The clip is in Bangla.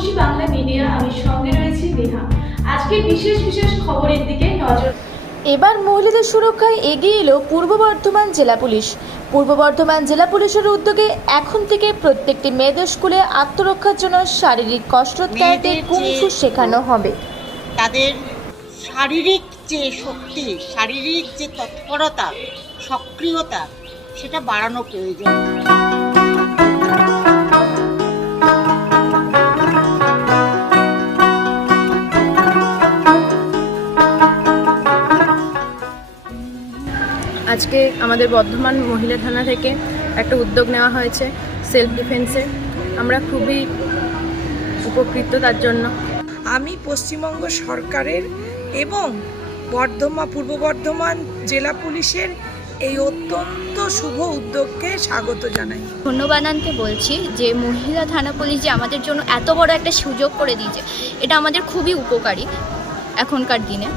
মিডিয়া আমি সঙ্গে রয়েছি নেহা। আজকে বিশেষ বিশেষ খবরের দিকে নজর এবার মহিলাদের সুরক্ষায় এগিয়ে এলো পূর্ব বর্ধমান জেলা পুলিশ। পূর্ব বর্ধমান জেলা পুলিশের উদ্যোগে এখন থেকে প্রত্যেকটি মেয়েদের স্কুলে আত্মরক্ষার জন্য শারীরিক কসরত ক্যারাটে কুংফু শেখানো হবে। তাদের শারীরিক যে শক্তি শারীরিক যে তৎপরতা সক্রিয়তা সেটা বাড়ানো প্রয়োজন। আজকে আমাদের বর্ধমান মহিলা থানা থেকে একটা উদ্যোগ নেওয়া হয়েছে সেলফ ডিফেন্সে আমরা খুবই উপকৃত তার জন্য। আমি পশ্চিমবঙ্গ সরকারের এবং বর্ধমান পূর্ব বর্ধমান জেলা পুলিশের এই অত্যন্ত শুভ উদ্যোগকে স্বাগত জানাই। ধন্যবাদ আনতে বলছি যে মহিলা থানা পুলিশ যে আমাদের জন্য এত বড় একটা সুযোগ করে দিয়েছে এটা আমাদের খুবই উপকারী এখনকার দিনে।